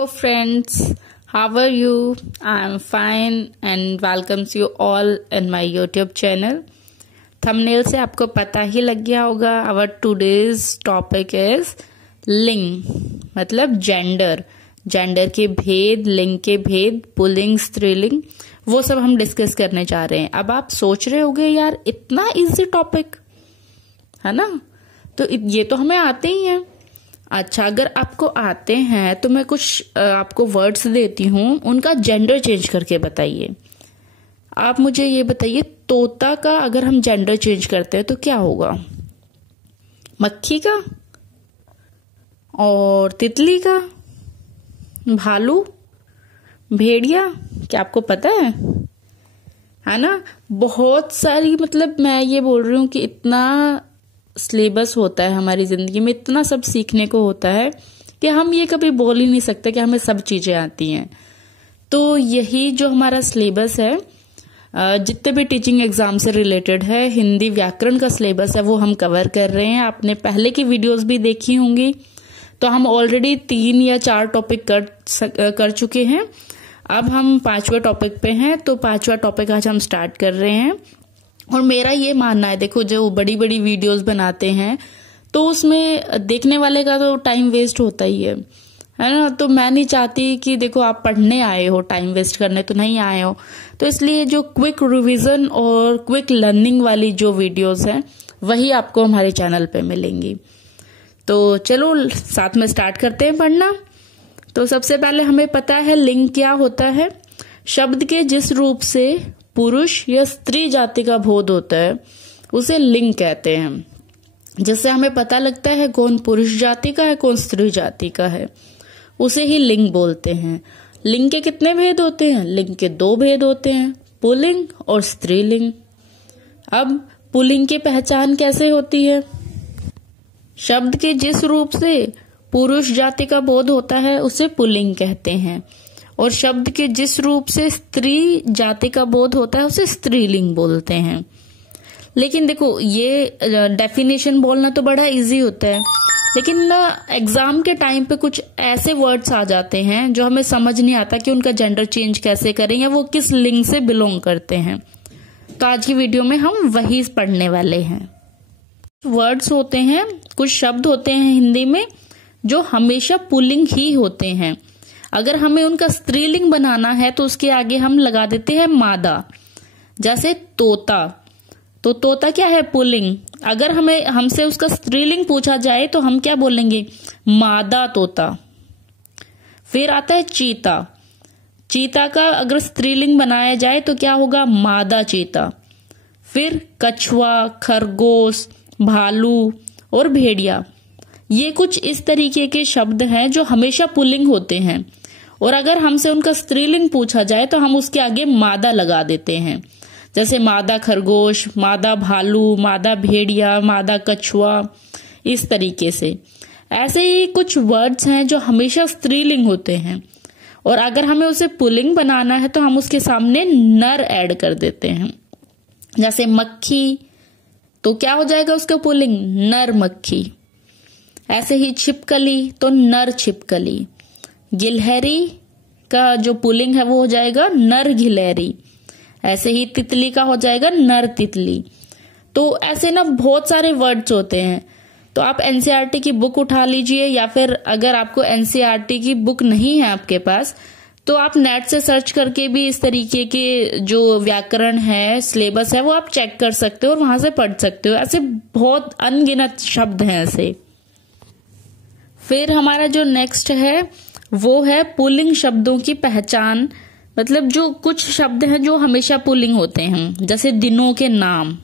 Hello friends, how are you? I am fine and welcomes you all in my YouTube channel. Thumbnail से आपको पता ही लग गया होगा. Our today's topic is लिंग, मतलब जेंडर के भेद, लिंग के भेद, पुल्लिंग, स्त्रीलिंग, वो सब हम डिस्कस करने जा रहे हैं. अब आप सोच रहे होंगे यार इतना इजी टॉपिक है ना, तो ये तो हमें आते ही हैं. अच्छा, अगर आपको आते हैं तो मैं कुछ आपको वर्ड्स देती हूँ, उनका जेंडर चेंज करके बताइए. आप मुझे ये बताइए, तोता का अगर हम जेंडर चेंज करते हैं तो क्या होगा? मक्खी का, और तितली का, भालू, भेड़िया, क्या आपको पता है ना? बहुत सारी, मतलब मैं ये बोल रही हूँ कि इतना सिलेबस होता है हमारी जिंदगी में, इतना सब सीखने को होता है कि हम ये कभी बोल ही नहीं सकते कि हमें सब चीजें आती हैं. तो यही जो हमारा सिलेबस है, जितने भी टीचिंग एग्जाम से रिलेटेड है, हिंदी व्याकरण का सिलेबस है, वो हम कवर कर रहे हैं. आपने पहले की वीडियोस भी देखी होंगी, तो हम ऑलरेडी 3 या 4 टॉपिक कर चुके हैं. अब हम 5वें टॉपिक पे हैं, तो 5वां टॉपिक आज हम स्टार्ट कर रहे हैं. और मेरा ये मानना है, देखो जो बड़ी बड़ी वीडियोस बनाते हैं तो उसमें देखने वाले का तो टाइम वेस्ट होता ही है ना. तो मैं नहीं चाहती कि देखो आप पढ़ने आए हो, टाइम वेस्ट करने तो नहीं आए हो. तो इसलिए जो क्विक रिवीजन और क्विक लर्निंग वाली जो वीडियोस हैं वही आपको हमारे चैनल पे मिलेंगी. तो चलो साथ में स्टार्ट करते हैं पढ़ना. तो सबसे पहले हमें पता है लिंग क्या होता है. शब्द के जिस रूप से पुरुष या स्त्री जाति का बोध होता है उसे लिंग कहते हैं. जिससे हमें पता लगता है कौन पुरुष जाति का है, कौन स्त्री जाति का है, उसे ही लिंग बोलते हैं. लिंग के कितने भेद होते हैं? लिंग के 2 भेद होते हैं, पुल्लिंग और स्त्रीलिंग. अब पुल्लिंग की पहचान कैसे होती है? शब्द के जिस रूप से पुरुष जाति का बोध होता है उसे पुल्लिंग कहते हैं, और शब्द के जिस रूप से स्त्री जाति का बोध होता है उसे स्त्रीलिंग बोलते हैं. लेकिन देखो ये डेफिनेशन बोलना तो बड़ा इजी होता है, लेकिन ना एग्जाम के टाइम पे कुछ ऐसे वर्ड्स आ जाते हैं जो हमें समझ नहीं आता कि उनका जेंडर चेंज कैसे करें या वो किस लिंग से बिलोंग करते हैं. तो आज की वीडियो में हम वही पढ़ने वाले हैं. वर्ड्स होते हैं, कुछ शब्द होते हैं हिंदी में जो हमेशा पुल्लिंग ही होते हैं. अगर हमें उनका स्त्रीलिंग बनाना है तो उसके आगे हम लगा देते हैं मादा. जैसे तोता, तो तोता क्या है? पुल्लिंग. अगर हमसे उसका स्त्रीलिंग पूछा जाए तो हम क्या बोलेंगे? मादा तोता. फिर आता है चीता. चीता का अगर स्त्रीलिंग बनाया जाए तो क्या होगा? मादा चीता. फिर कछुआ, खरगोश, भालू और भेड़िया. ये कुछ इस तरीके के शब्द हैं जो हमेशा पुल्लिंग होते हैं, और अगर हमसे उनका स्त्रीलिंग पूछा जाए तो हम उसके आगे मादा लगा देते हैं. जैसे मादा खरगोश, मादा भालू, मादा भेड़िया, मादा कछुआ, इस तरीके से. ऐसे ही कुछ वर्ड्स हैं जो हमेशा स्त्रीलिंग होते हैं, और अगर हमें उसे पुल्लिंग बनाना है तो हम उसके सामने नर ऐड कर देते हैं. जैसे मक्खी, तो क्या हो जाएगा उसका पुल्लिंग? नर मक्खी. ऐसे ही छिपकली, तो नर छिपकली. गिलहरी का जो पुल्लिंग है वो हो जाएगा नर गिलहरी. ऐसे ही तितली का हो जाएगा नर तितली. तो ऐसे ना बहुत सारे वर्ड्स होते हैं. तो आप एनसीईआरटी की बुक उठा लीजिए, या फिर अगर आपको एनसीईआरटी की बुक नहीं है आपके पास तो आप नेट से सर्च करके भी इस तरीके के जो व्याकरण है, सिलेबस है, वो आप चेक कर सकते हो और वहां से पढ़ सकते हो. ऐसे बहुत अनगिनत शब्द हैं ऐसे. फिर हमारा जो नेक्स्ट है वो है पुल्लिंग शब्दों की पहचान. मतलब जो कुछ शब्द हैं जो हमेशा पुल्लिंग होते हैं, जैसे दिनों के नाम.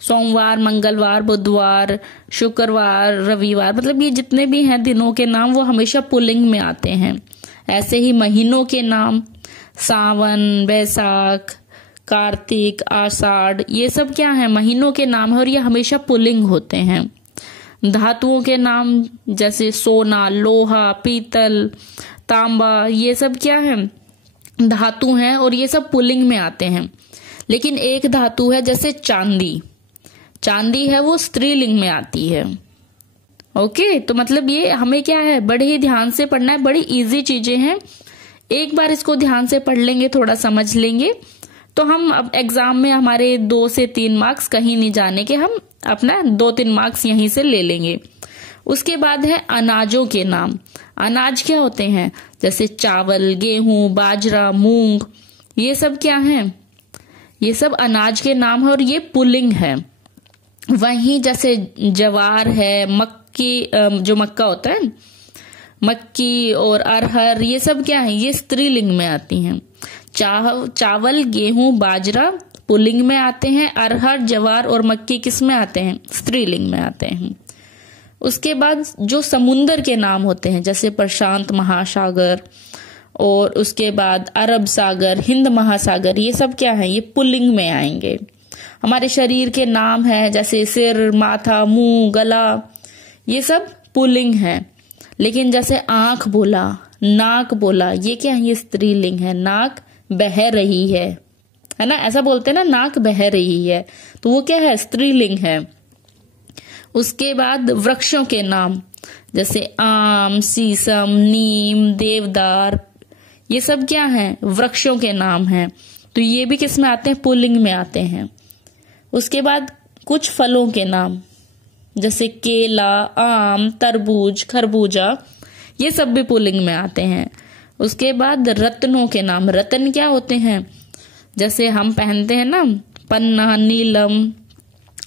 सोमवार, मंगलवार, बुधवार, शुक्रवार, रविवार, मतलब ये जितने भी हैं दिनों के नाम वो हमेशा पुल्लिंग में आते हैं. ऐसे ही महीनों के नाम, सावन, बैसाख, कार्तिक, आषाढ़, ये सब क्या है? महीनों के नाम है और ये हमेशा पुल्लिंग होते हैं. धातुओं के नाम जैसे सोना, लोहा, पीतल, तांबा, ये सब क्या है? धातु हैं और ये सब पुल्लिंग में आते हैं. लेकिन एक धातु है जैसे चांदी, चांदी है वो स्त्रीलिंग में आती है. ओके, तो मतलब ये हमें क्या है, बड़े ही ध्यान से पढ़ना है, बड़ी इजी चीजें हैं। एक बार इसको ध्यान से पढ़ लेंगे, थोड़ा समझ लेंगे, तो हम अब एग्जाम में हमारे 2 से 3 मार्क्स कहीं नहीं जाने के, हम अपना 2-3 मार्क्स यहीं से ले लेंगे। उसके बाद है अनाजों के नाम। अनाज क्या होते हैं, जैसे चावल, गेहूं, बाजरा, मूंग, ये सब क्या है, ये सब अनाज के नाम है और ये पुल्लिंग है। वहीं जैसे जवार है, मक्की, जो मक्का होता है, मक्की और अरहर, ये सब क्या है, ये स्त्रीलिंग में आती हैं। चावल, गेहूं, बाजरा पुल्लिंग में आते हैं, अरहर, जवार और मक्की किस में आते हैं, स्त्रीलिंग में आते हैं। उसके बाद जो समुंदर के नाम होते हैं, जैसे प्रशांत महासागर और उसके बाद अरब सागर, हिंद महासागर, ये सब क्या है, ये पुल्लिंग में आएंगे। हमारे शरीर के नाम है, जैसे सिर, माथा, मुंह, गला, ये सब पुल्लिंग है। लेकिन जैसे आंख बोला, नाक बोला, ये क्या है, ये स्त्रीलिंग है। नाक बह रही है ना, ऐसा बोलते हैं ना, नाक बह रही है, तो वो क्या है, स्त्रीलिंग है। उसके बाद वृक्षों के नाम, जैसे आम, शीशम, नीम, देवदार, ये सब क्या है, वृक्षों के नाम हैं, तो ये भी किस में आते हैं, पुल्लिंग में आते हैं। उसके बाद कुछ फलों के नाम, जैसे केला, आम, तरबूज, खरबूजा, ये सब भी पुल्लिंग में आते हैं। उसके बाद रत्नों के नाम। रत्न क्या होते हैं, जैसे हम पहनते हैं ना, पन्ना, नीलम,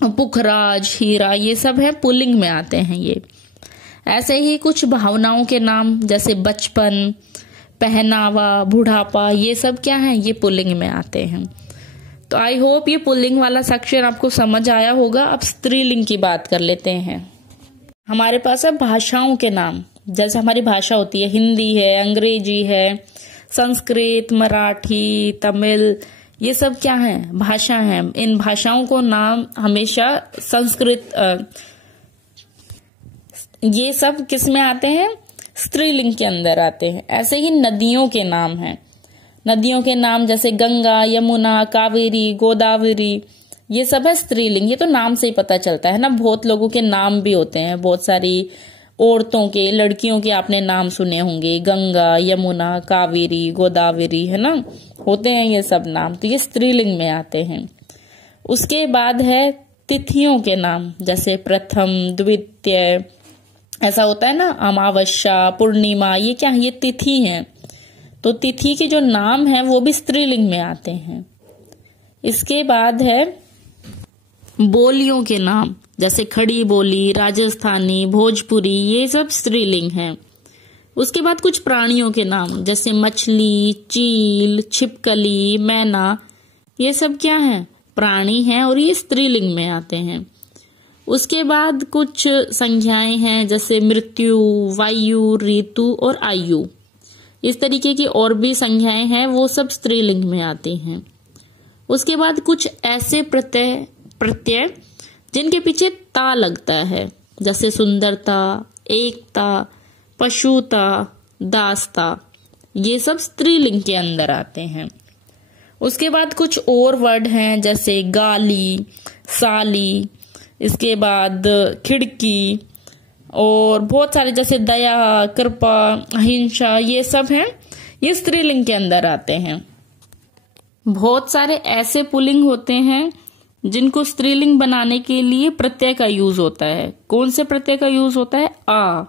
पुखराज, हीरा, ये सब है, पुल्लिंग में आते हैं ये। ऐसे ही कुछ भावनाओं के नाम, जैसे बचपन, पहनावा, बुढ़ापा, ये सब क्या है, ये पुल्लिंग में आते हैं। तो आई होप ये पुल्लिंग वाला सेक्शन आपको समझ आया होगा। अब स्त्रीलिंग की बात कर लेते हैं। हमारे पास है भाषाओं के नाम। जैसे हमारी भाषा होती है, हिंदी है, अंग्रेजी है, संस्कृत, मराठी, तमिल, ये सब क्या है, भाषा है। इन भाषाओं को नाम हमेशा संस्कृत, ये सब किस में आते हैं, स्त्रीलिंग के अंदर आते हैं। ऐसे ही नदियों के नाम हैं। नदियों के नाम जैसे गंगा, यमुना, कावेरी, गोदावरी, ये सब है स्त्रीलिंग। ये तो नाम से ही पता चलता है ना। बहुत लोगों के नाम भी होते हैं, बहुत सारी औरतों के, लड़कियों के आपने नाम सुने होंगे, गंगा, यमुना, कावेरी, गोदावरी, है ना, होते हैं ये सब नाम, तो ये स्त्रीलिंग में आते हैं। उसके बाद है तिथियों के नाम, जैसे प्रथम, द्वितीय, ऐसा होता है ना, अमावस्या, पूर्णिमा, ये क्या है, ये तिथि है। तो तिथि के जो नाम है वो भी स्त्रीलिंग में आते हैं। इसके बाद है बोलियों के नाम, जैसे खड़ी बोली, राजस्थानी, भोजपुरी, ये सब स्त्रीलिंग हैं। उसके बाद कुछ प्राणियों के नाम, जैसे मछली, चील, छिपकली, मैना, ये सब क्या है, प्राणी हैं और ये स्त्रीलिंग में आते हैं। उसके बाद कुछ संज्ञाएं हैं, जैसे मृत्यु, वायु, ऋतु और आयु, इस तरीके की और भी संज्ञाएं हैं, वो सब स्त्रीलिंग में आती हैं। उसके बाद कुछ ऐसे प्रत्यय जिनके पीछे ता लगता है, जैसे सुंदरता, एकता, पशुता, दासता, ये सब स्त्रीलिंग के अंदर आते हैं। उसके बाद कुछ और वर्ड हैं, जैसे गाली, साली, इसके बाद खिड़की और बहुत सारे, जैसे दया, कृपा, अहिंसा, ये सब हैं, ये स्त्रीलिंग के अंदर आते हैं। बहुत सारे ऐसे पुल्लिंग होते हैं जिनको स्त्रीलिंग बनाने के लिए प्रत्यय का यूज होता है। कौन से प्रत्यय का यूज होता है, आ,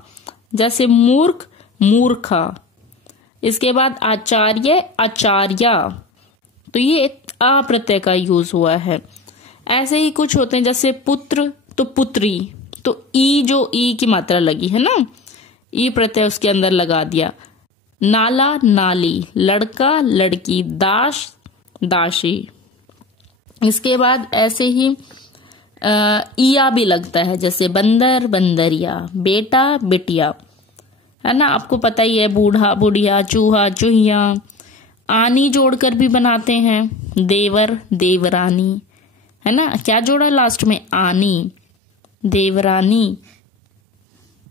जैसे मूर्ख, मूर्खा। इसके बाद आचार्य, आचार्या, तो ये आ प्रत्यय का यूज हुआ है। ऐसे ही कुछ होते हैं, जैसे पुत्र तो पुत्री, तो ई, जो ई की मात्रा लगी है ना, ई प्रत्यय उसके अंदर लगा दिया। नाला, नाली, लड़का, लड़की, दास, दासी। इसके बाद ऐसे ही इया भी लगता है, जैसे बंदर, बंदरिया, बेटा, बिटिया, है ना, आपको पता ही है, बूढ़ा, बुढ़िया, चूहा, चूहिया। आनी जोड़कर भी बनाते हैं, देवर, देवरानी, है ना, क्या जोड़ा लास्ट में, आनी, देवरानी।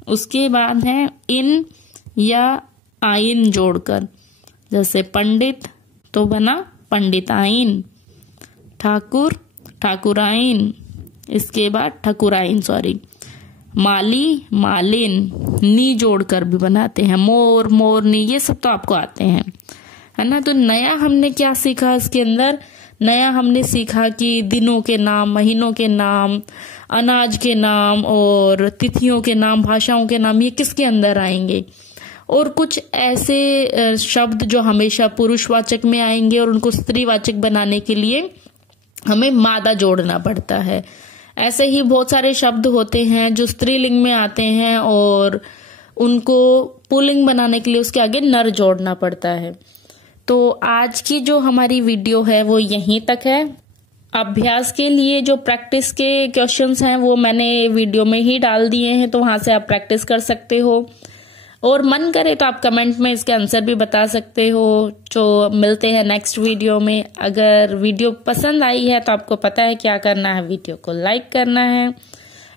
उसके बाद है इन या आइन जोड़कर, जैसे पंडित तो बना पंडिताइन, ठाकुर, ठाकुराइन, इसके बाद ठाकुराइन, सॉरी, माली, मालिन, नी जोड़कर भी बनाते हैं, मोर, मोरनी, ये सब तो आपको आते हैं, है ना। तो नया हमने क्या सीखा इसके अंदर? नया हमने सीखा कि दिनों के नाम, महीनों के नाम, अनाज के नाम और तिथियों के नाम, भाषाओं के नाम, ये किसके अंदर आएंगे। और कुछ ऐसे शब्द जो हमेशा पुरुषवाचक में आएंगे और उनको स्त्रीवाचक बनाने के लिए हमें मादा जोड़ना पड़ता है। ऐसे ही बहुत सारे शब्द होते हैं जो स्त्रीलिंग में आते हैं और उनको पुल्लिंग बनाने के लिए उसके आगे नर जोड़ना पड़ता है। तो आज की जो हमारी वीडियो है वो यहीं तक है। अभ्यास के लिए जो प्रैक्टिस के क्वेश्चंस हैं वो मैंने वीडियो में ही डाल दिए हैं, तो वहां से आप प्रैक्टिस कर सकते हो। और मन करे तो आप कमेंट में इसके आंसर भी बता सकते हो। जो मिलते हैं नेक्स्ट वीडियो में। अगर वीडियो पसंद आई है तो आपको पता है क्या करना है, वीडियो को लाइक करना है।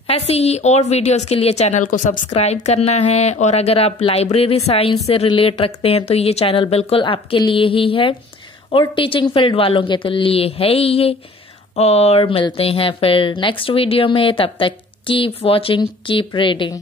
ऐसी ही और वीडियोस के लिए चैनल को सब्सक्राइब करना है। और अगर आप लाइब्रेरी साइंस से रिलेट रखते हैं तो ये चैनल बिल्कुल आपके लिए ही है, और टीचिंग फील्ड वालों के तो लिए है ही ये। और मिलते हैं फिर नेक्स्ट वीडियो में, तब तक कीप वॉचिंग, कीप रीडिंग।